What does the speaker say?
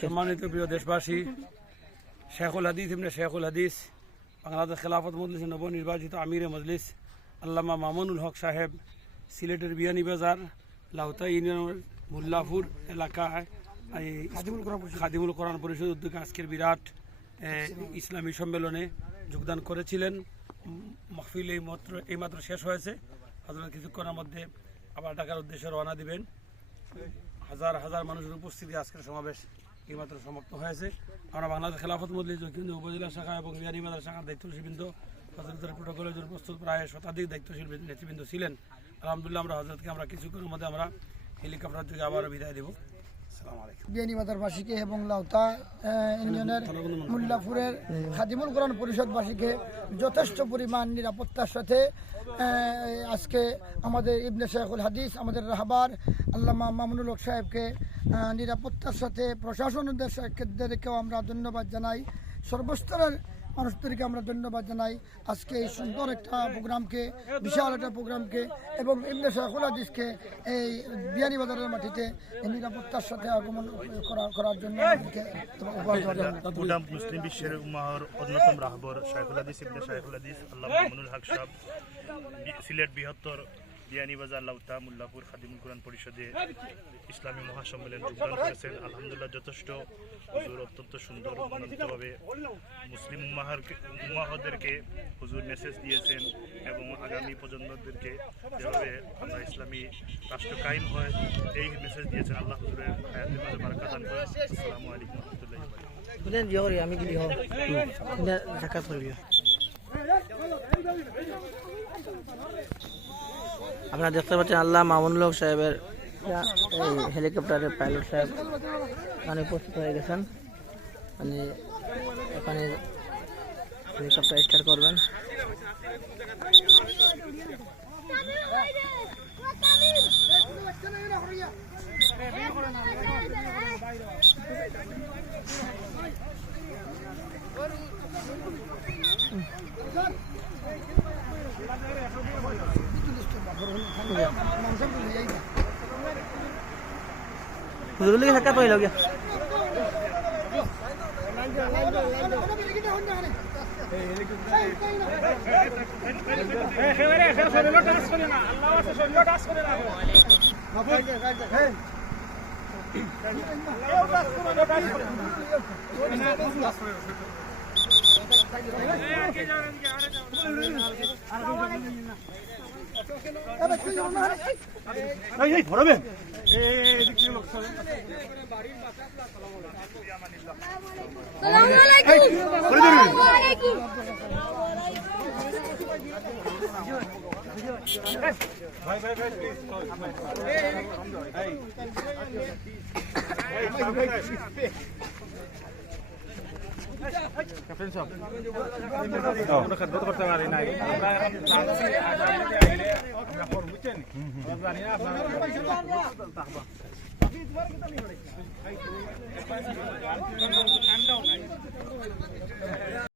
সম্মানিত প্রিয় দেশবাসী, শেখুল হাদিস ইবনে শেখুল হাদিস বাংলাদেশ খেলাফত মজলিসের নবনির্বাচিত আমিরে মজলিস আল্লামা মামুনুল হক সাহেব সিলেটের বিয়ানীবাজার লাউতা ইউনিয়নের মুল্লাপুর এলাকায় খাদিমুল কোরআন পরিষদ উদ্যোগে আজকের বিরাট ইসলামী সম্মেলনে যোগদান করেছিলেন। মাহফিল এইমাত্র শেষ হয়েছে। হযরত কিছুক্ষণের মধ্যে আবার ঢাকার উদ্দেশ্যে রওনা দিবেন। হাজার হাজার মানুষের উপস্থিতি আজকের সমাবেশ এইমাত্র সমাপ্ত হয়েছে। আমরা বাংলাদেশ খেলাফত মজলিস কিন্তু উপজেলা শাখা এবং বিয়ানীবাজার শাখার দায়িত্বশীলবৃন্দ হযরতের প্রোটোকলের জন্য প্রস্তুত প্রায় শতাধিক দায়িত্বশীল নেতৃবৃন্দ ছিলেন। আলহামদুলিল্লাহ আমরা হযরতকে আমরা কিছুক্ষণের মধ্যে আমরা হেলিকপ্টার যোগে আবারও বিদায় দেব। বিয়ানীবাজারবাসীকে এবং লাউতা ইউনিয়নের মুল্লাপুরের খাদিমুল কোরআন পরিষদবাসীকে যথেষ্ট পরিমাণ নিরাপত্তার সাথে আজকে আমাদের ইবনে শেখুল হাদিস আমাদের রাহবার আল্লামা মামুনুল হক সাহেবকে নিরাপত্তার সাথে প্রশাসনদেরকেও আমরা ধন্যবাদ জানাই। সর্বস্তরের মানুষদেরকে আমরা ধন্যবাদ জানাই আজকে এই সুন্দর একটা প্রোগ্রামকে, বিশাল একটা প্রোগ্রামকে এবং ইবনে শেখুল হাদিসকে এই বিয়ানীবাজারের মাটিতে নিরাপত্তার সাথে আগমন করার জন্য মুসলিম বিশ্বের উম্মাহর অন্যতম রাহবর শেখুল হাদিস ইবনে শেখুল হাদিস আল্লামা মামুনুল হক সাহেব সিলেট বৃহত্তর বিয়ানীবাজার লাউতা মুল্লাপুর খাদিমুল কোরআন পরিষদে ইসলামী মহাসম্মেলন যোগদান করেছেন। আলহামদুলিল্লাহ যথেষ্ট হুজুর অত্যন্ত সুন্দর মনোনীতভাবে মুসলিম উম্মাহদেরকে হুজুর মেসেজ দিয়েছেন এবং আগামী প্রজন্মদেরকে যেভাবে আমরা ইসলামী রাষ্ট্র কায়েম হয় এই মেসেজ দিয়েছেন। আল্লাহ হুজুরের হায়াতের মাঝে বারাকাত দান করেন। আসসালামু আলাইকুম ওয়া রাহমাতুল্লাহি আমি গিয়ে জাকাত করি। আপনারা দেখতে পাচ্ছেন আল্লাহ মামুনুল হক সাহেবের হেলিকপ্টারের পাইলট সাহেব মানে উপস্থিত হয়ে গেছেন। মানে এখানে হেলিকপ্টার স্টার্ট করবেন। হুজুর লিখে থাকা পাইল গিয়া ধরবেন ক্যাপ্টেন সাহেব আমরা খেদমত করতে পারি নাই, আমরা এখন বুঝছেন জানি না আপনারা